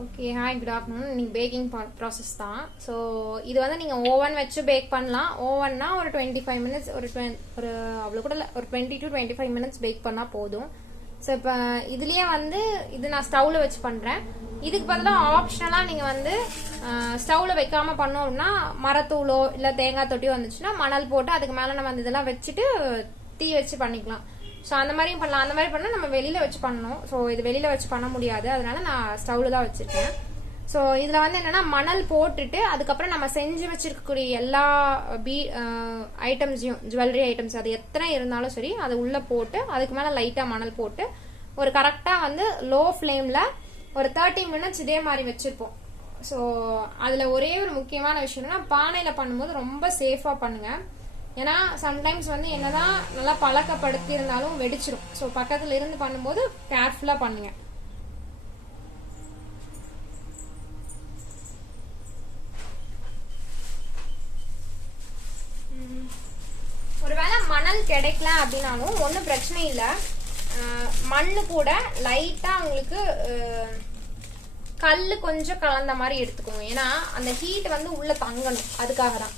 Okay, hi, good afternoon. இன்னைக்கு packing process தான். So இது வந்து நீங்கள் ஓவன் வச்சு பேக் பண்ணலாம். ஓவன்னா ஒரு 25 மினிட்ஸ், ஒரு அவ்வளோ கூட இல்லை, ஒரு 20 to 25 மினிட்ஸ் பேக் பண்ணால் போதும். ஸோ இப்போ இதுலேயே வந்து இது நான் ஸ்டவ்வில் வச்சு பண்ணுறேன். இதுக்கு பதிலாக ஆப்ஷனலாக நீங்கள் வந்து ஸ்டவ்வில் வைக்காமல் பண்ணோம் அப்படின்னா மரத்தூளோ இல்லை தேங்காய் தொட்டியோ வந்துச்சுன்னா மணல் போட்டு அதுக்கு மேலே நம்ம அந்த இதெல்லாம் வச்சுட்டு தீ வச்சு பண்ணிக்கலாம். ஸோ அந்த மாதிரியும் பண்ணலாம். அந்த மாதிரி பண்ணால் நம்ம வெளியில் வச்சு பண்ணணும். ஸோ இது வெளியில் வச்சு பண்ண முடியாது, அதனால நான் ஸ்டவ்வில் தான் வச்சுருக்கேன். ஸோ இதில் வந்து என்னென்னா மணல் போட்டுட்டு அதுக்கப்புறம் நம்ம செஞ்சு வச்சுருக்கக்கூடிய எல்லா ஐட்டம்ஸையும், ஜுவல்லரி ஐட்டம்ஸ் அது எத்தனை இருந்தாலும் சரி அதை உள்ளே போட்டு அதுக்கு மேலே லைட்டாக மணல் போட்டு ஒரு கரெக்டாக வந்து லோ ஃப்ளேமில் ஒரு 30 மினிட்ஸ் இதே மாதிரி வச்சுருப்போம். ஸோ அதில் ஒரே ஒரு முக்கியமான விஷயம் என்னன்னா பானையில் பண்ணும்போது ரொம்ப சேஃபாக பண்ணுங்கள். ஏன்னா சம்டைம்ஸ் வந்து என்னதான் நல்லா பழக்கப்படுத்தி இருந்தாலும் வெடிச்சிடும். ஸோ பக்கத்தில் இருந்து பண்ணும்போது கேர்ஃபுல்லாக பண்ணுங்க. ஒருவேளை மணல் கிடைக்கல அப்படின்னாலும் ஒன்றும் பிரச்சனை இல்லை. மண்ணு கூட லைட்டாக உங்களுக்கு கல் கொஞ்சம் கலந்த மாதிரி எடுத்துக்கோங்க. ஏன்னா அந்த ஹீட் வந்து உள்ள தங்கணும், அதுக்காக தான்.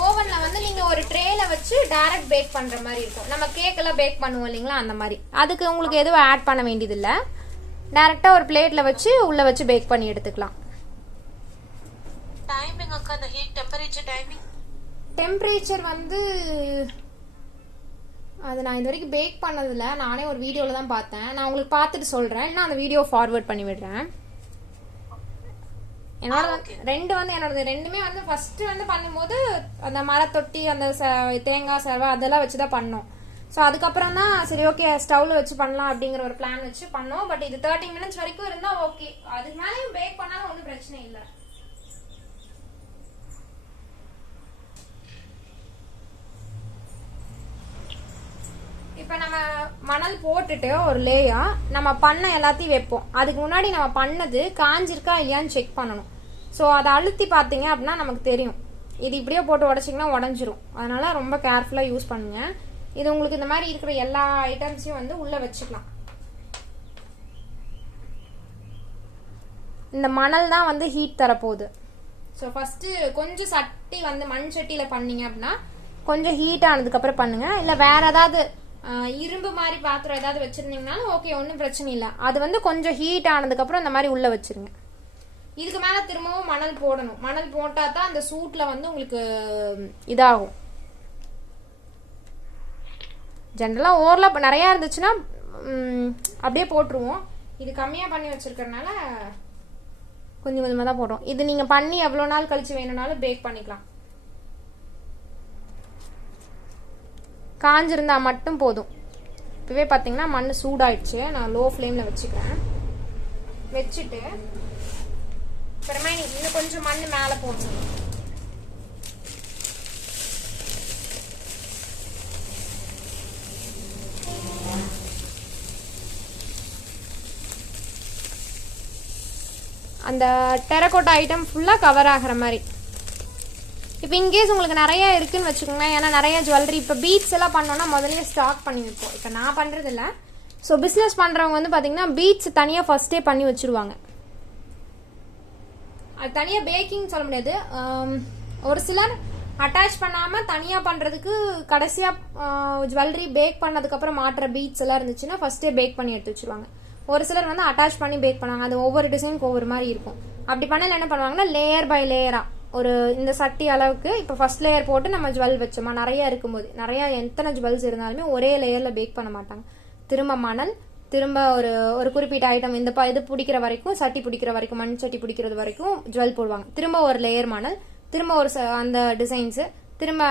ஓவன்ல வந்து நீங்க ஒரு ட்ரேல வச்சு டைரக்ட் பேக் பண்ற மாதிரி இருக்கும். நம்ம கேக் எல்லாம் பேக் பண்ணுவோம் இல்லைங்களா, அந்த மாதிரி. அதுக்கு உங்களுக்கு எதுவும் ஆட் பண்ண வேண்டியது இல்ல. டைரக்டா ஒரு பிளேட்ல வச்சு உள்ள வச்சு பேக் பண்ணி எடுத்துக்கலாம். டைமிங் அக்கா, அந்த ஹீட் டெம்பரேச்சர் வந்து அது நான் இது வரைக்கும் பேக் பண்ணதில்ல. நானே ஒரு வீடியோல தான் பார்த்தேன். நான் உங்களுக்கு பார்த்துட்டு சொல்றேன். நான் அந்த வீடியோ ஃபார்வர்ட் பண்ணி விடுறேன். என்னோட ரெண்டுமே வந்து ஃபர்ஸ்ட் வந்து பண்ணும்போது அந்த மரத்தொட்டி அந்த தேங்காய் சேவை அதெல்லாம் வச்சுதான் பண்ணோம். ஸோ அதுக்கப்புறம் தான் சரி ஓகே ஸ்டவ்ல வச்சு பண்ணலாம் அப்படிங்கிற ஒரு பிளான் வச்சு பண்ணோம். பட் இது 30 மினிட்ஸ் வரைக்கும் இருந்தா ஓகே. அதுக்கு மேலேயும் பேக் பண்ணாலும் ஒன்றும் பிரச்சனை இல்லை. இப்ப நம்ம மணல் போட்டுட்டு ஒரு லேயா நம்ம பண்ண எல்லாத்தையும் வைப்போம். அதுக்கு முன்னாடி நம்ம பண்ணது காஞ்சிருக்கா இல்லையான்னு செக் பண்ணணும். ஸோ அதை அழுத்தி பார்த்தீங்க அப்படின்னா நமக்கு தெரியும். இது இப்படியே போட்டு உடச்சிங்கன்னா உடஞ்சிரும். அதனால ரொம்ப கேர்ஃபுல்லாக யூஸ் பண்ணுங்க. இது உங்களுக்கு இந்த மாதிரி இருக்கிற எல்லா ஐட்டம்ஸையும் வந்து உள்ள வச்சுக்கலாம். இந்த மணல் தான் வந்து ஹீட் தரப்போகுது. ஸோ ஃபர்ஸ்ட் கொஞ்சம் சட்டி வந்து மண் சட்டியில பண்ணீங்க அப்படின்னா கொஞ்சம் ஹீட் ஆனதுக்கப்புறம் பண்ணுங்க. இல்லை வேற ஏதாவது இரும்பு மாதிரி பாத்திரம் ஏதாவது வச்சிருந்தீங்கனாலும் ஓகே, ஒன்றும் பிரச்சனை இல்லை. அது வந்து கொஞ்சம் ஹீட் ஆனதுக்கப்புறம் இந்த மாதிரி உள்ள வச்சிருங்க. இதுக்கு மேலே திரும்பவும் மணல் போடணும். மணல் போட்டா தான் அந்த சூட்ல வந்து உங்களுக்கு இதாகும். ஜென்ரலாக ஓவரில் நிறையா இருந்துச்சுன்னா அப்படியே போட்டுருவோம். இது கம்மியாக பண்ணி வச்சிருக்கறனால கொஞ்சம் கொஞ்சமாக தான் போடுறோம். இது நீங்கள் பண்ணி எவ்வளோ நாள் கழிச்சு வேணும்னாலும் பேக் பண்ணிக்கலாம். காஞ்சிருந்தா மட்டும் போதும். இப்பவே பார்த்தீங்கன்னா மண் சூடாயிடுச்சு. நான் லோ ஃப்ளேமில் வச்சுக்கிறேன். வச்சுட்டு அப்புறமா இன்னும் கொஞ்சம் மண் மேலே போடணும். அந்த டெரகோட்டா ஐட்டம் ஃபுல்லாக கவர் ஆகிற மாதிரி. இப்போ இன்கேஸ் உங்களுக்கு நிறைய இருக்குன்னு வச்சுக்கோங்களேன். ஏன்னா நிறைய ஜுவல்லரி இப்போ பீட்ஸ் எல்லாம் பண்ணோன்னா முதல்ல ஸ்டாக் பண்ணி வைப்போம். இப்போ நான் பண்ணுறது இல்லை. ஸோ பிஸ்னஸ் பண்ணுறவங்க வந்து பார்த்தீங்கன்னா பீட்ஸ் தனியாக ஃபர்ஸ்டே பண்ணி வச்சுருவாங்க. அது தனியாக பேக்கிங் சொல்ல முடியாது. ஒரு சிலர் அட்டாச் பண்ணாமல் தனியாக பண்ணுறதுக்கு கடைசியாக ஜுவல்லரி பேக் பண்ணதுக்கப்புறம் மாட்டுற பீட்ஸ் எல்லாம் இருந்துச்சுன்னா ஃபர்ஸ்டே பேக் பண்ணி எடுத்து வச்சுருவாங்க. ஒரு சிலர் வந்து அட்டாச் பண்ணி பேக் பண்ணுவாங்க. அது ஒவ்வொரு டிசைனுக்கு ஒவ்வொரு மாதிரி இருக்கும். அப்படி பண்ணல என்ன பண்ணுவாங்கன்னா லேயர் பை லேயரா ஒரு இந்த சட்டி அளவுக்கு இப்போ ஃபர்ஸ்ட் லேயர் போட்டு நம்ம ஜுவல் வச்சோமா, நிறைய இருக்கும்போது நிறைய எத்தனை ஜுவல்ஸ் இருந்தாலுமே ஒரே லேயர்ல பேக் பண்ண மாட்டாங்க. திரும்ப மணல், திரும்ப ஒரு குறிப்பிட்ட ஐட்டம் இந்த இது பிடிக்கிற வரைக்கும், சட்டி பிடிக்கிற வரைக்கும், மண் சட்டி பிடிக்கிறது வரைக்கும் ஜுவல் போடுவாங்க. திரும்ப ஒரு லேயர் மணல், திரும்ப ஒரு அந்த டிசைன்ஸ், திரும்ப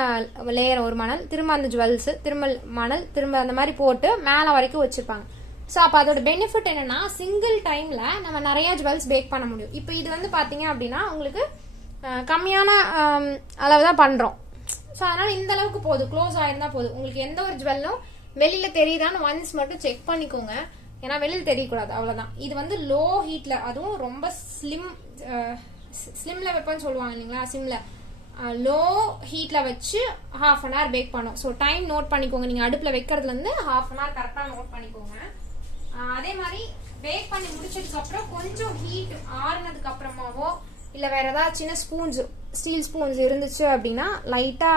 லேயர் ஒரு மணல், திரும்ப அந்த ஜுவல்ஸ், திரும்ப மணல், திரும்ப அந்த மாதிரி போட்டு மேலே வரைக்கும் வச்சிருப்பாங்க. ஸோ அப்போ அதோட பெனிஃபிட் என்னன்னா சிங்கிள் டைம்ல நம்ம நிறைய ஜுவல்ஸ் பேக் பண்ண முடியும். இப்போ இது வந்து பாத்தீங்க அப்படின்னா உங்களுக்கு கம்மியான அளவு தான் பண்றோம். ஸோ அதனால இந்த அளவுக்கு போதும், க்ளோஸ் ஆயிருந்தா போதும். உங்களுக்கு எந்த ஒரு ஜுவல்லும் வெளியில தெரியுதான்னு ஒன்ஸ் மட்டும் செக் பண்ணிக்கோங்க. ஏன்னா வெளியில் தெரியக்கூடாது, அவ்வளவுதான். இது வந்து லோ ஹீட்ல, அதுவும் ரொம்ப ஸ்லிம்ல வைப்பேன்னு சொல்லுவாங்க இல்லைங்களா, சிம்ல லோ ஹீட்ல வச்சு ½ அன் ஹவர் பேக் பண்ணும். ஸோ டைம் நோட் பண்ணிக்கோங்க, நீங்க அடுப்புல வைக்கிறதுல இருந்து ½ அன் ஹவர் கரெக்டா நோட் பண்ணிக்கோங்க. அதே மாதிரி பேக் பண்ணி முடிச்சதுக்கு அப்புறம் கொஞ்சம் ஹீட் ஆறுனதுக்கு அப்புறமாவோ இல்ல வேற ஏதாவது சின்ன ஸ்பூன்ஸ், ஸ்டீல் ஸ்பூன்ஸ் இருந்துச்சு அப்படின்னா லைட்டா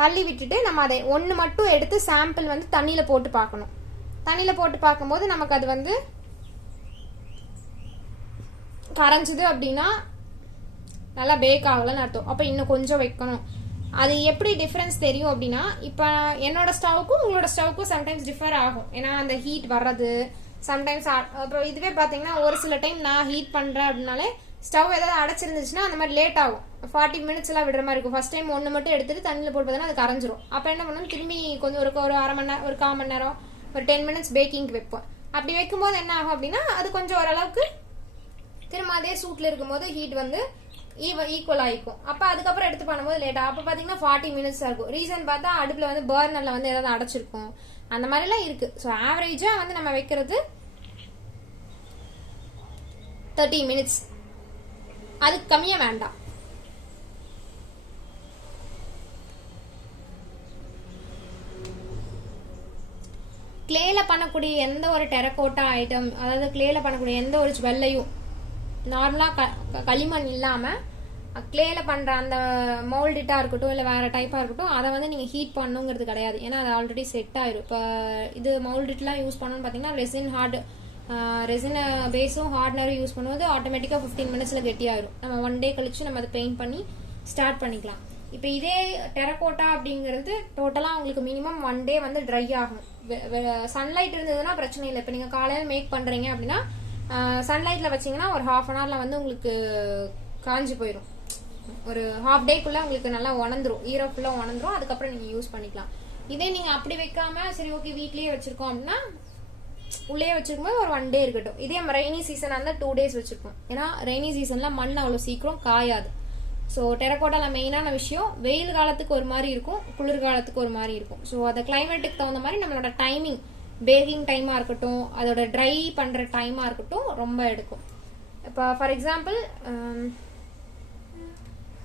தள்ளி விட்டுட்டு நம்ம அதை ஒன்று மட்டும் எடுத்து சாம்பிள் வந்து தண்ணியில போட்டு பார்க்கணும். தண்ணியில போட்டு பார்க்கும்போது நமக்கு அது வந்து கரைஞ்சுது அப்படின்னா நல்லா பேக் ஆகலன்னு அர்த்தம். அப்போ இன்னும் கொஞ்சம் வைக்கணும். அது எப்படி டிஃபரன்ஸ் தெரியும் அப்படின்னா, இப்போ என்னோட ஸ்டவ்வுக்கும் உங்களோட ஸ்டவ்வுக்கும் சம்டைம்ஸ் டிஃபர் ஆகும். ஏன்னா அந்த ஹீட் வர்றது சம்டைம்ஸ். அப்புறம் இதுவே பார்த்தீங்கன்னா ஒரு சில டைம் நான் ஹீட் பண்ணுறேன் அப்படின்னாலே ஸ்டவ் ஏதாவது அடைச்சிருந்துச்சுன்னா அந்த மாதிரி லேட் ஆகும். 40 மினிட்ஸ் எல்லாம் விடுற மாதிரி இருக்கும். ஃபர்ஸ்ட் டைம் ஒன்று மட்டும் எடுத்துட்டு தண்ணியில் போட்டு பார்த்தீங்கன்னா அது கரைஞ்சிரும். அப்போ என்ன பண்ணணும், திரும்பி கொஞ்சம் ஒரு அரை மணி நேரம், ஒரு 1/4 மணி நேரம், ஒரு 10 மினிட்ஸ் பேக்கிங்க்கு வைப்போம். அப்படி வைக்கும்போது என்ன ஆகும் அப்படின்னா அது கொஞ்சம் ஓரளவுக்கு திரும்ப அதே சூட்ல இருக்கும்போது ஹீட் வந்து ஈக்குவல் ஆயிக்கும். அப்ப அதுக்கப்புறம் எடுத்து பண்ணும்போது லேட்டா அப்ப பாத்தீங்கன்னா 40 மினிட்ஸ் இருக்கும். ரீசன் பார்த்தா அடுப்புல வந்து பர்னர்ல வந்து ஏதாவது அடைச்சிருக்கும், அந்த மாதிரி எல்லாம் இருக்கு. ஸோ ஆவரேஜா வந்து நம்ம வைக்கிறது 30 மினிட்ஸ், அதுக்கு கம்மியா வேண்டாம். கிளேல பண்ணக்கூடிய எந்த ஒரு டெரகோட்டா ஐட்டம், அதாவது கிளேல பண்ணக்கூடிய எந்த ஒரு ஜுவல்லையும் நார்மலா களிமண் இல்லாம கிளேல பண்ற அந்த மோல்டிட்டா இருக்கட்டும் இல்ல வேற டைப்பா இருக்கட்டும், அதை வந்து நீங்க ஹீட் பண்ணுங்கிறது கிடையாது. ஏன்னா அது ஆல்ரெடி செட் ஆயிரும். இப்போ இது மோல்டிட்லாம் யூஸ் பண்ணணும்னு பாத்தீங்கன்னா ரெசின் பேஸும் ஹார்ட்னரும் யூஸ் பண்ணும்போது ஆட்டோமேட்டிக்கா 15 மினிட்ஸ்ல கெட்டியாயிரும். நம்ம 1 டே கழிச்சு நம்ம அதை பெயிண்ட் பண்ணி ஸ்டார்ட் பண்ணிக்கலாம். இப்போ இதே டெரகோட்டா அப்படிங்கிறது டோட்டலா உங்களுக்கு மினிமம் 1 டே வந்து ட்ரை ஆகும். சன்லைட் இருந்ததுன்னா பிரச்சனை இல்லை. இப்போ நீங்க காலையில மேக் பண்றீங்க அப்படின்னா சன்லைட்ல வச்சீங்கன்னா ஒரு ½ அன் ஹவர்ல வந்து உங்களுக்கு காஞ்சி போயிடும். ஒரு ½ டேக்குள்ள உங்களுக்கு நல்லா உணர்ந்துரும், ஈரம் ஃபுல்லா உணர்ந்துரும். அதுக்கப்புறம் நீங்க யூஸ் பண்ணிக்கலாம். இதே நீங்க அப்படி வைக்காம சரி ஓகே வீட்லயே வச்சிருக்கோம் அப்படின்னா உள்ளே வச்சிருக்கும்போது ஒரு 1 டே இருக்கட்டும். இதே ரெய்னி சீசன் அந்த 2 டேஸ் வச்சிருக்கோம். ஏன்னா ரெய்னி சீசன்ல மண் அவ்வளவு சீக்கிரம் காயாது. ஸோ டெரகோட்டால மெயினான விஷயம் வெயில் காலத்துக்கு ஒரு மாதிரி இருக்கும், குளிர்காலத்துக்கு ஒரு மாதிரி இருக்கும். ஸோ அந்த கிளைமேட்டுக்கு தகுந்த மாதிரி நம்மளோட டைமிங், பேக்கிங் டைமா இருக்கட்டும், அதோட ட்ரை பண்ற டைமா இருக்கட்டும் ரொம்ப எடுக்கும். இப்போ ஃபார் எக்ஸாம்பிள்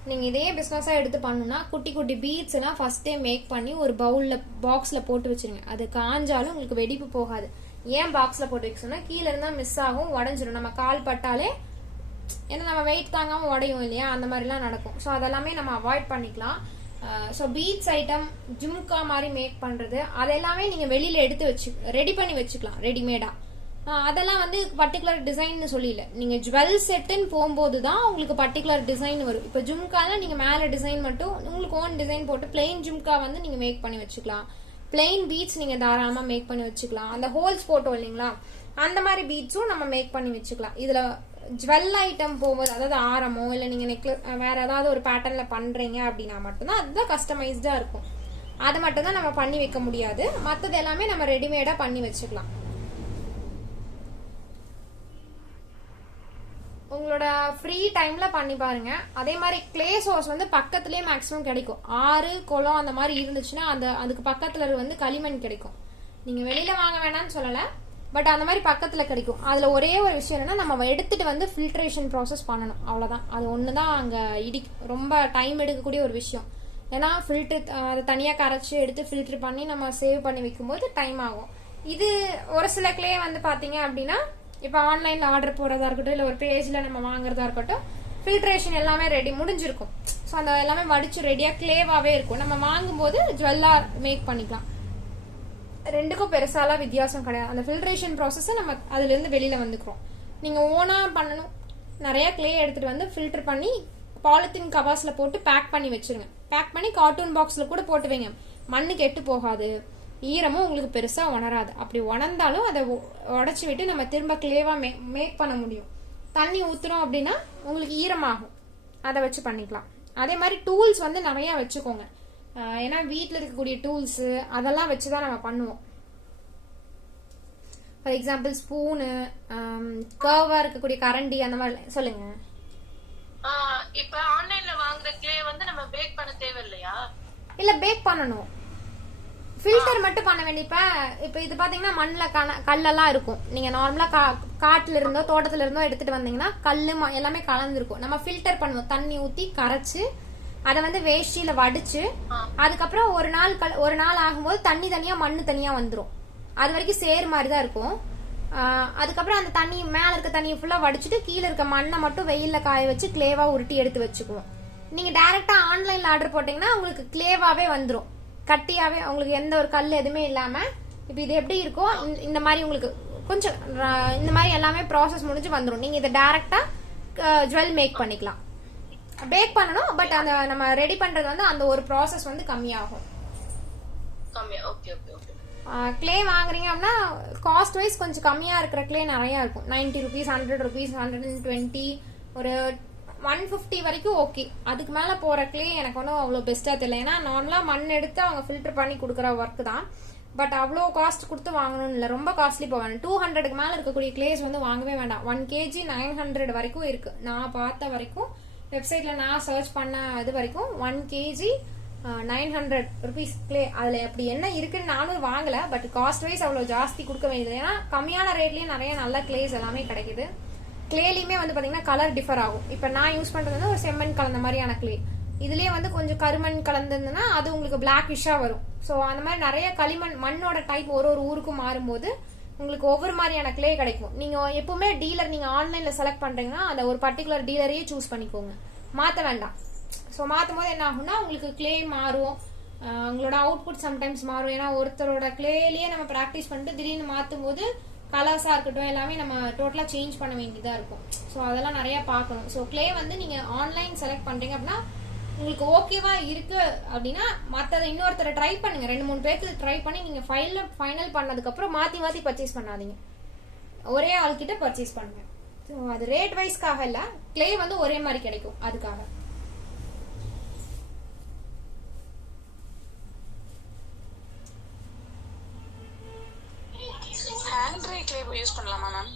நீங்க இதே பிசினஸா எடுத்து பண்ணணும்னா குட்டி குட்டி பீட்ஸ் எல்லாம் ஃபர்ஸ்ட் டே மேக் பண்ணி ஒரு பவுல்ல பாக்ஸ்ல போட்டு வச்சிருங்க. அது காஞ்சாலும் உங்களுக்கு வெடிப்பு போகாது. ஏன் பாக்ஸ்ல போட்டு வைக்க சொன்னா கீழே இருந்தா மிஸ் ஆகும், உடஞ்சிரும். நம்ம கால் பட்டாலே ஏன்னா நம்ம வெயிட் தாங்காம உடையும் இல்லையா, அந்த மாதிரிலாம் நடக்கும். ஸோ அதெல்லாமே நம்ம அவாய்ட் பண்ணிக்கலாம். ஸோ பீட்ஸ் ஐட்டம் ஜும்கா மாதிரி மேக் பண்றது அதெல்லாமே நீங்க வெளியில எடுத்து வச்சு ரெடி பண்ணி வச்சுக்கலாம் ரெடிமேடா. அதெல்லாம் வந்து பர்டிகுலர் டிசைன் சொல்லல, நீங்க ஜுவல் செட்டுன்னு போகும்போது தான் உங்களுக்கு பர்டிகுலர் டிசைன் வரும். இப்போ ஜும்கால நீங்க மேல டிசைன் மட்டும் உங்களுக்கு ஓன் டிசைன் போட்டு பிளெயின் ஜும்கா வந்து நீங்க மேக் பண்ணி வச்சுக்கலாம். பிளெயின் பீட்ஸ் நீங்க தாராளமா மேக் பண்ணி வச்சுக்கலாம். அந்த ஹோல்ஸ் போட்டோம் இல்லைங்களா, அந்த மாதிரி பீட்ஸும் நம்ம மேக் பண்ணி வச்சுக்கலாம். இதுல ஜுவல் ஐட்டம் போகும்போது அதாவது ஆரமோ இல்ல நீங்க வேற ஏதாவது ஒரு பேட்டர்ன்ல பண்றீங்க அப்படின்னா மட்டும்தான் அதுதான் கஸ்டமைஸ்டா இருக்கும். அதை மட்டும் தான் நம்ம பண்ணி வைக்க முடியாது. மற்றது எல்லாமே நம்ம ரெடிமேடா பண்ணி வச்சுக்கலாம். உங்களோட ஃப்ரீ டைம்ல பண்ணி பாருங்க. அதே மாதிரி கிளே சோர்ஸ் வந்து பக்கத்துலயே மேக்ஸிமம் கிடைக்கும். ஆறு குளம் அந்த மாதிரி இருந்துச்சுன்னா அதுக்கு பக்கத்துல வந்து களிமண் கிடைக்கும். நீங்க வெளியில வாங்க வேணாம்னு சொல்லல, பட் அந்த மாதிரி பக்கத்துல கிடைக்கும். அதுல ஒரே ஒரு விஷயம் என்னன்னா நம்ம எடுத்துட்டு வந்து ஃபில்ட்ரேஷன் ப்ராசஸ் பண்ணணும், அவ்வளவுதான். அது ஒண்ணுதான் அங்க ரொம்ப டைம் எடுக்கக்கூடிய ஒரு விஷயம். ஏன்னா ஃபில்டர் அதை தனியா கரைச்சு எடுத்து ஃபில்டர் பண்ணி நம்ம சேவ் பண்ணி வைக்கும்போது டைம் ஆகும். இது ஒரு சில கிளே வந்து பாத்தீங்க அப்படின்னா இப்ப ஆன்லைன்ல ஆர்டர் போறதா இருக்கட்டும் இல்ல ஒரு பேஜ்ல நம்ம வாங்குறதா இருக்கட்டும், ஃபில்ட்ரேஷன் எல்லாமே ரெடி முடிஞ்சிருக்கும். ஸோ அந்த எல்லாமே வடிச்சு ரெடியா கிளேவாவே இருக்கும். நம்ம வாங்கும்போது ஜுவல்லா மேக் பண்ணிக்கலாம். ரெண்டுக்கும் பெருசாலாம் வித்தியாசம் கிடையாது. அந்த ஃபில்ட்ரேஷன் ப்ராசஸ் நம்ம அதுல இருந்து வெளியில வந்துக்கிறோம். நீங்க ஓனா பண்ணணும். நிறைய கிளே எடுத்துட்டு வந்து ஃபில்டர் பண்ணி பாலித்தீன் கவர்ஸ்ல போட்டு பேக் பண்ணி வச்சிருங்க. பேக் பண்ணி கார்ட்டூன் பாக்ஸ்ல கூட போட்டு வைங்க. மண்ணு கெட்டு போகாது, ஈரமும் உங்களுக்கு பெருசா உணராது. அப்படி உணர்ந்தாலும் அதை உடைச்சு விட்டு நம்ம திரும்ப கிளேவா மேக் பண்ண முடியும். தண்ணி ஊத்துறோம் அப்படின்னா உங்களுக்கு ஈரமாகும், அதை வச்சு பண்ணிக்கலாம். அதே மாதிரி டூல்ஸ் வந்து நிறைய வச்சுக்கோங்க. ஏன்னா வீட்டில் இருக்கக்கூடிய டூல்ஸ் அதெல்லாம் வச்சுதான் நம்ம பண்ணுவோம். ஃபார் எக்ஸாம்பிள் ஸ்பூனு, கர்வா இருக்கக்கூடிய கரண்டி அந்த மாதிரி. சொல்லுங்க. இப்ப ஆன்லைன்ல வாங்குற கிளே வந்து நம்ம பேக் பண்ண தேவையில்லையா? இல்ல பேக் பண்ணணும். ஃபில்டர் மட்டும் பண்ண வேண்டிய இப்ப இது பாத்தீங்கன்னா மண்ணுல கல்லெல்லாம் இருக்கும். நீங்க நார்மலா காட்டுல இருந்தோ தோட்டத்துல இருந்தோ எடுத்துட்டு வந்தீங்கன்னா கல்லு எல்லாமே கலந்துருக்கும். நம்ம ஃபில்டர் பண்ணுவோம், தண்ணி ஊத்தி கரைச்சு அதை வந்து வேஷ்டியில வடிச்சு அதுக்கப்புறம் ஒரு நாள் ஆகும்போது தண்ணி தனியா மண்ணு தனியா வந்துரும். அது வரைக்கும் சேர் மாதிரிதான் இருக்கும். அதுக்கப்புறம் அந்த தண்ணி மேல இருக்க தண்ணியை ஃபுல்லா வடிச்சிட்டு கீழே இருக்க மண்ணை மட்டும் வெயில்ல காய வச்சு கிளேவா உருட்டி எடுத்து வச்சுக்குவோம். நீங்க டைரக்டா ஆன்லைன்ல ஆர்டர் போட்டீங்கன்னா உங்களுக்கு கிளேவாவே வந்துரும், கட்டியாவே, உங்களுக்கு எந்த ஒரு கல் எதுவுமே இல்லாம. இப்ப இது எப்படி இருக்கோ இந்த மாதிரி உங்களுக்கு கொஞ்சம் இந்த மாதிரி எல்லாமே ப்ராசஸ் முடிஞ்சு வந்துடும். நீங்க இதை டைரக்டா ஜுவல் மேக் பண்ணிக்கலாம். பேக் பண்ணணும், பட் அந்த நம்ம ரெடி பண்றது வந்து அந்த ஒரு ப்ராசஸ் வந்து கம்மியாகும். கிளே வாங்குறீங்க அப்படின்னா காஸ்ட் வைஸ் கொஞ்சம் கம்மியா இருக்கிற கிளே நிறைய இருக்கும். 90 rupees, 100 rupees, 120, ஒரு 150 வரைக்கும் ஓகே. அதுக்கு மேல போற கிளே எனக்கு ஒன்றும் அவ்வளோ பெஸ்டா தெரியல. ஏன்னா நார்மலா மண் எடுத்து அவங்க ஃபில்டர் பண்ணி கொடுக்குற ஒர்க் தான். பட் அவ்வளோ காஸ்ட் கொடுத்து வாங்கணும்னு இல்லை, ரொம்ப காஸ்ட்லி போவேன். 200க்கு மேல இருக்கக்கூடிய கிளேஸ் வந்து வாங்கவே வேண்டாம். 1 kg 900 வரைக்கும் இருக்கு. நான் பார்த்த வரைக்கும் வெப்சைட்ல நான் சர்ச் பண்ண இது வரைக்கும் 1 kg 900 rupees கிளே. அதுல அப்படி என்ன இருக்குன்னு நானும் வாங்கல, பட் காஸ்ட் வைஸ் அவ்வளவு ஜாஸ்தி கொடுக்க வேண்டியது. ஏன்னா கம்மியான ரேட்லயே நிறைய நல்ல கிளேஸ் எல்லாமே கிடைக்குது. கிளேலயுமே வந்து பாத்தீங்கன்னா கலர் டிஃபர் ஆகும். இப்ப நான் யூஸ் பண்றது வந்து ஒரு செம்மண் கலந்த மாதிரியான கிளே. இதுலயே வந்து கொஞ்சம் கருமண் கலந்துன்னா அது உங்களுக்கு பிளாக்கிஷா வரும். ஸோ அந்த மாதிரி நிறைய களிமண் மண்ணோட டைப் ஒரு ஊருக்கும் மாறும்போது உங்களுக்கு ஒவ்வொரு மாதிரியான கிளே கிடைக்கும். நீங்க எப்பவுமே டீலர் நீங்க ஆன்லைன்ல செலக்ட் பண்றீங்கன்னா அந்த ஒரு பர்டிகுலர் டீலரையே சூஸ் பண்ணிக்கோங்க, மாத்த வேண்டாம். ஸோ மாத்தும் போது என்ன ஆகும்னா உங்களுக்கு கிளே மாறும், உங்களோட அவுட்புட் சம்டைம்ஸ் மாறும். ஏன்னா ஒருத்தரோட கிளேலயே நம்ம ப்ராக்டிஸ் பண்ணிட்டு திடீர்னு மாத்தும் போது கலர்ஸா இருக்கட்டும் எல்லாமே நம்ம டோட்டலா சேஞ்ச் பண்ண வேண்டியதா இருக்கும். ஸோ அதெல்லாம் நிறைய பார்க்கணும். ஸோ கிளே வந்து நீங்க ஆன்லைன் செலக்ட் பண்றீங்க அப்படின்னா உங்களுக்கு ஓகேவா இருக்கு அப்படின்னா மற்றதை இன்னொருத்தரை ட்ரை பண்ணுங்க. 2-3 பேருக்கு ட்ரை பண்ணி நீங்க ஃபைனல் பண்ணதுக்கு அப்புறம் மாத்தி பர்ச்சேஸ் பண்ணாதீங்க, ஒரே ஆள்கிட்ட பர்ச்சேஸ் பண்ணுங்க. ஸோ அது ரேட் வைஸ்க்காக இல்ல, கிளே வந்து ஒரே மாதிரி கிடைக்கும் அதுக்காக. யூஸ் பண்ணலாமா மேம்?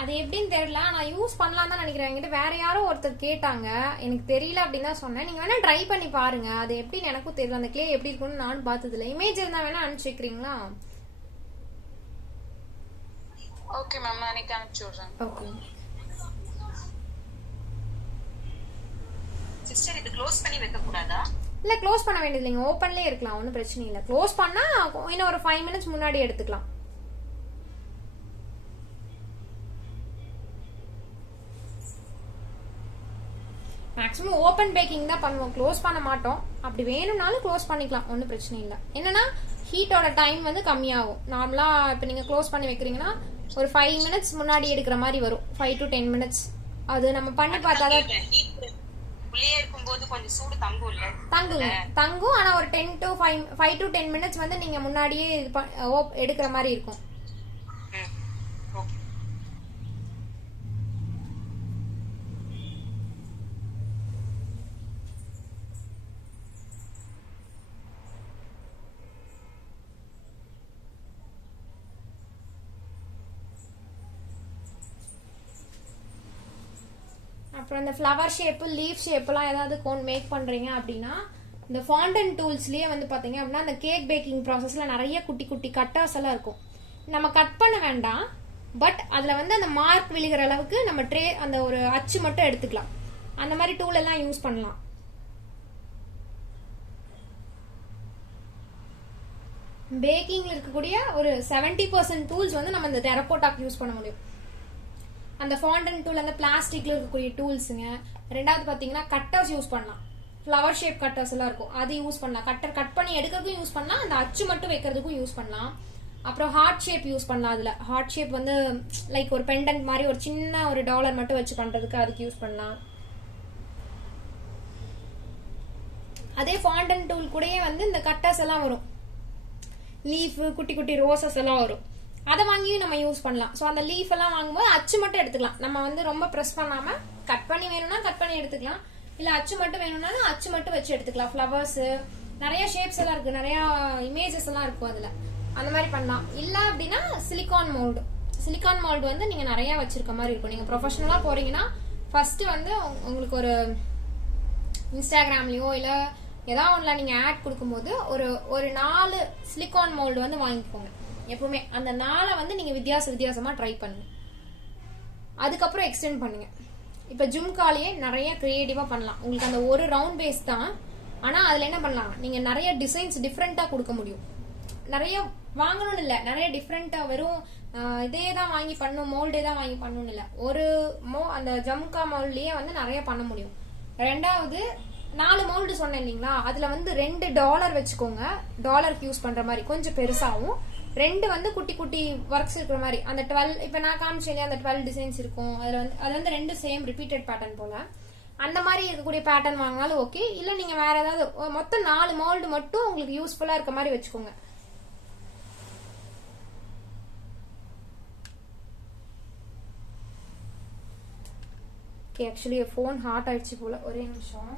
அது எப்படின்னு தெரியல, நான் யூஸ் பண்ணலாம் தான் நினைக்கிறேன். என்கிட்ட வேற யாரும் ஒருத்தர் கேட்டாங்க, எனக்கு தெரியல அப்படின்னு தான் சொன்னேன். நீங்க வேணா ட்ரை பண்ணி பாருங்க, அது எப்படின்னு எனக்கும் தெரியல. அந்த கிளே எப்படி இருக்குன்னு நானும் பார்த்தது இல்லை. இமேஜ் இருந்தா வேணா அனுப்பிச்சு வைக்கிறீங்களா? ஓகே மேம், நான் இன்னைக்கு அனுப்பிச்சு விடுறேன். ஓகே சிஸ்டர், இது க்ளோஸ் பண்ணி வைக்க கூடாதா? இல்ல க்ளோஸ் பண்ண வேண்டியது இல்லைங்க, ஓப்பன்லயே இருக்கலாம், ஒன்றும் பிரச்சனை இல்லை. க்ளோஸ் பண்ணா இன்னும் ஒரு 5 minutes முன்னாடி எடுத்துக்கலாம். மேக்ஸிமம் ஓப்பன் பேக்கிங் தான் பண்ணுவோம், க்ளோஸ் பண்ண மாட்டோம். அப்படி வேணும்னாலும் க்ளோஸ் பண்ணிக்கலாம், ஒன்றும் பிரச்சனை இல்லை. என்னன்னா ஹீட்டோட டைம் வந்து கம்மியாகும். நார்மலா இப்போ நீங்க க்ளோஸ் பண்ணி வைக்கிறீங்கன்னா ஒரு 5 minutes முன்னாடி எடுக்கிற மாதிரி வரும், 5 to 10 minutes. அது நம்ம பண்ணி பார்த்தாதான் தங்கும். ஆனா ஒரு 5 to 10 minutes வந்து நீங்க முன்னாடியே எடுக்கிற மாதிரி இருக்கும். அப்புறம் இந்த ஃப்ளவர் ஷேப்பு, லீஃப் ஷேப்லாம் ஏதாவது கோன் மேக் பண்றீங்க அப்படின்னா இந்த ஃபாண்டன் டூல்ஸ்லயே வந்து பாத்தீங்க அப்படின்னா அந்த கேக் பேக்கிங் ப்ராசஸ்ல நிறைய குட்டி குட்டி கட்டர்ஸ் எல்லாம் இருக்கும். நம்ம கட் பண்ண வேண்டாம், பட் அதுல வந்து அந்த மார்க் விழுகிற அளவுக்கு நம்ம ட்ரே அந்த ஒரு அச்சு மட்டும் எடுத்துக்கலாம். அந்த மாதிரி டூல் எல்லாம் யூஸ் பண்ணலாம். பேக்கிங்ல இருக்கக்கூடிய ஒரு 70% டூல்ஸ் வந்து நம்ம இந்த டெரகோட்டாக்கு யூஸ் பண்ண முடியும். அந்த ஃபாண்டன் டூல், அந்த பிளாஸ்டிக்ல இருக்கக்கூடிய டூல்ஸுங்க. ரெண்டாவது பாத்தீங்கன்னா கட்டர்ஸ் யூஸ் பண்ணலாம், ஃப்ளவர் ஷேப் கட்டர்ஸ் எல்லாம் இருக்கும், அது யூஸ் பண்ணலாம். கட் பண்ணி எடுக்கிறதுக்கும் யூஸ் பண்ணலாம், அந்த அச்சு மட்டும் வைக்கிறதுக்கும் யூஸ் பண்ணலாம். அப்புறம் ஹார்ட் ஷேப் யூஸ் பண்ணலாம். அதுல ஹார்ட் ஷேப் வந்து லைக் ஒரு பெண்டன்ட் மாதிரி ஒரு சின்ன ஒரு டாலர் மட்டும் வச்சு பண்றதுக்கு அதுக்கு யூஸ் பண்ணலாம். அதே ஃபாண்டன் டூல் கூடயே வந்து இந்த கட்டர்ஸ் எல்லாம் வரும், லீஃப், குட்டி குட்டி ரோசஸ் எல்லாம் வரும், அதை வாங்கியும் நம்ம யூஸ் பண்ணலாம். ஸோ அந்த லீஃப் எல்லாம் வாங்கும்போது அச்சு மட்டும் எடுத்துக்கலாம். நம்ம வந்து ரொம்ப ப்ரெஸ் பண்ணாம கட் பண்ணி வேணும்னா கட் பண்ணி எடுத்துக்கலாம், இல்ல அச்சு மட்டும் வேணும்னாலும் அச்சு மட்டும் வச்சு எடுத்துக்கலாம். ஃப்ளவர்ஸ் நிறைய ஷேப்ஸ் எல்லாம் இருக்கு, நிறைய இமேஜஸ் எல்லாம் இருக்கும் அதுல, அந்த மாதிரி பண்ணலாம். இல்ல அப்படின்னா சிலிகான் மோல்டு வந்து நீங்க நிறைய வச்சிருக்க மாதிரி இருக்கும். நீங்க ப்ரொஃபஷனலா போறீங்கன்னா ஃபர்ஸ்ட் வந்து உங்களுக்கு ஒரு இன்ஸ்டாகிராம்லயோ இல்ல ஏதாவது ஒன்றில் நீங்கள் ஆட் கொடுக்கும்போது ஒரு 4 சிலிக்கான் மோல்டு வந்து வாங்கிக்கோங்க. எப்பவுமே அந்த 4 வந்து நீங்கள் வித்தியாசமாக ட்ரை பண்ணுங்க. அதுக்கப்புறம் எக்ஸ்டெண்ட் பண்ணுங்க. இப்போ ஜும்காலேயே நிறைய கிரியேட்டிவாக பண்ணலாம். உங்களுக்கு அந்த ஒரு ரவுண்ட் பேஸ் தான், ஆனால் அதில் என்ன பண்ணலாம், நீங்கள் நிறைய டிசைன்ஸ் டிஃப்ரெண்ட்டாக கொடுக்க முடியும். நிறைய வாங்கணும்னு இல்லை, நிறைய டிஃப்ரெண்ட்டாக வெறும் இதே தான் வாங்கி பண்ணும், மோல்டே தான் வாங்கி பண்ணணும்னு இல்லை, அந்த ஜம்கா மோல்ட்லேயே வந்து நிறைய பண்ண முடியும். ரெண்டாவது 4 மோல்டு சொன்னேன் இல்லைங்களா, அதில் வந்து $2 வச்சுக்கோங்க. டாலருக்கு யூஸ் பண்ணுற மாதிரி கொஞ்சம் பெருசாகவும், 2 வந்து குட்டி குட்டி ஒர்க்ஸ் இருக்கிற மாதிரி. அந்த 12 இப்போ நான் காமிச்சேன் அந்த 12 டிசைன்ஸ் இருக்கும். அது வந்து 2 சேம் ரிப்பீட்டட் பேட்டர்ன் போல. அந்த மாதிரி இருக்கக்கூடிய பேட்டர்ன் வாங்கினாலும் ஓகே. இல்லை நீங்கள் வேற ஏதாவது மொத்தம் 4 மோல்டு மட்டும் உங்களுக்கு யூஸ்ஃபுல்லாக இருக்க மாதிரி வச்சுக்கோங்க. ஓகே, ஆக்சுவலி ஃபோன் ஹாட் ஆயிடுச்சு போல. ஒரே நிமிஷம்.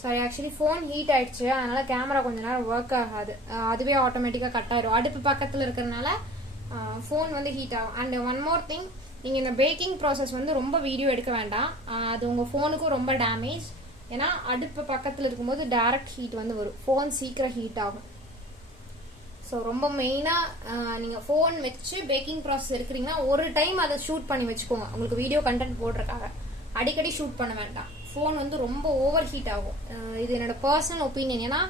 சாரி, ஆக்சுவலி ஃபோன் ஹீட் ஆயிடுச்சு, அதனால கேமரா கொஞ்ச நேரம் ஒர்க் ஆகாது. அதுவே ஆட்டோமேட்டிக்காக கட் ஆயிடும். அடுப்பு பக்கத்தில் இருக்கிறதுனால ஃபோன் வந்து ஹீட் ஆகும். அண்ட் ஒன் மோர் திங், நீங்கள் இந்த பேக்கிங் ப்ராசஸ் வந்து ரொம்ப வீடியோ எடுக்க வேண்டாம். அது உங்கள் ஃபோனுக்கும் ரொம்ப டேமேஜ். ஏன்னா அடுப்பு பக்கத்தில் இருக்கும்போது டைரக்ட் ஹீட் வந்து வரும், ஃபோன் சீக்கிரம் ஹீட் ஆகும். ஸோ ரொம்ப மெயினாக நீங்கள் ஃபோன் வச்சு பேக்கிங் ப்ராசஸ் இருக்கிறீங்கன்னா ஒரு டைம் அதை ஷூட் பண்ணி வச்சுக்கோங்க. உங்களுக்கு வீடியோ கண்டென்ட் போடுறதுக்காக அடிக்கடி ஷூட் பண்ண வேண்டாம். ஃபோன் வந்து ரொம்ப ஓவர் ஹீட் ஆகும். இது என்னோட பர்சனல் ஒப்பீனியன். ஏன்னா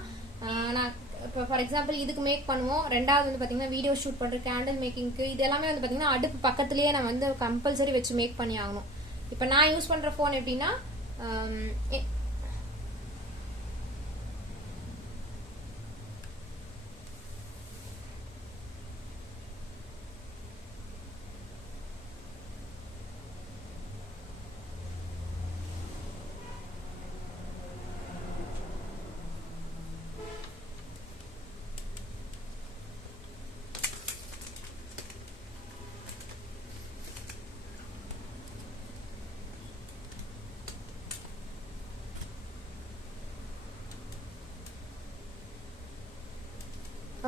நான் இப்போ ஃபார் எக்ஸாம்பிள் இதுக்கு மேக் பண்ணுவோம். ரெண்டாவது வந்து பார்த்தீங்கன்னா வீடியோ ஷூட் பண்ணுற கேண்டில் மேக்கிங்க்கு இது எல்லாமே வந்து பார்த்தீங்கன்னா அடுப்பு பக்கத்துலேயே நான் வந்து கம்பல்சரி வச்சு மேக் பண்ணி ஆகணும். இப்போ நான் யூஸ் பண்ணுற ஃபோன் எப்படின்னா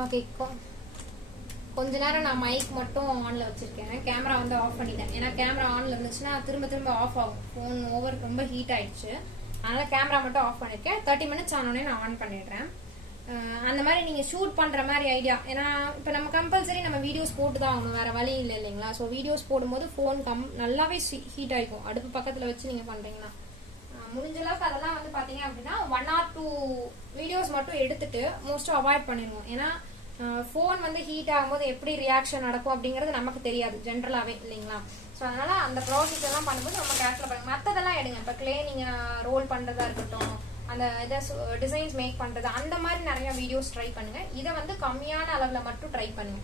ஓகே, கொஞ்ச நேரம் நான் மைக் மட்டும் ஆன்ல வச்சிருக்கேன். கேமரா வந்து ஆஃப் பண்ணிட்டேன். ஏன்னா கேமரா ஆன்ல இருந்துச்சுன்னா திரும்ப ஆஃப் ஆகும். ஃபோன் ரொம்ப ஹீட் ஆயிடுச்சு. அதனால கேமரா மட்டும் ஆஃப் பண்ணிருக்கேன். 30 மினிட்ஸ் ஆனோடனே நான் ஆன் பண்ணிடுறேன். அந்த மாதிரி நீங்க ஷூட் பண்ற மாதிரி ஐடியா. ஏன்னா இப்போ நம்ம கம்பல்சரி நம்ம வீடியோஸ் போட்டு தான் ஆகணும், வேற வழி இல்லை இல்லைங்களா. ஸோ வீடியோஸ் போடும்போது ஃபோன் நல்லாவே ஹீட் ஆயிக்கும். அடுப்பு பக்கத்துல வச்சு நீங்க பண்றீங்கன்னா முடிஞ்ச அளவுக்கு அதெல்லாம் வந்து பாத்தீங்க அப்படின்னா 1 or 2 வீடியோஸ் மட்டும் எடுத்துட்டு மோஸ்ட்டும் அவாய்ட் பண்ணிடுவோம். ஏன்னா ஃபோன் வந்து ஹீட் ஆகும்போது எப்படி ரியாக்ஷன் நடக்கும் அப்படிங்கிறது நமக்கு தெரியாது ஜென்ரலாகவே இல்லைங்களா. ஸோ அதனால அந்த ப்ராசஸ் எல்லாம் பண்ணும்போது ரொம்ப கேர்ஃபுல்லாக பண்ணுங்க. மற்றதெல்லாம் எடுங்க. இப்போ கிளே நீங்கள் ரோல் பண்ணுறதா இருக்கட்டும், அந்த இதை டிசைன்ஸ் மேக் பண்ணுறது, அந்த மாதிரி நிறைய வீடியோஸ் ட்ரை பண்ணுங்க. இதை வந்து கம்மியான அளவில் மட்டும் ட்ரை பண்ணுங்க.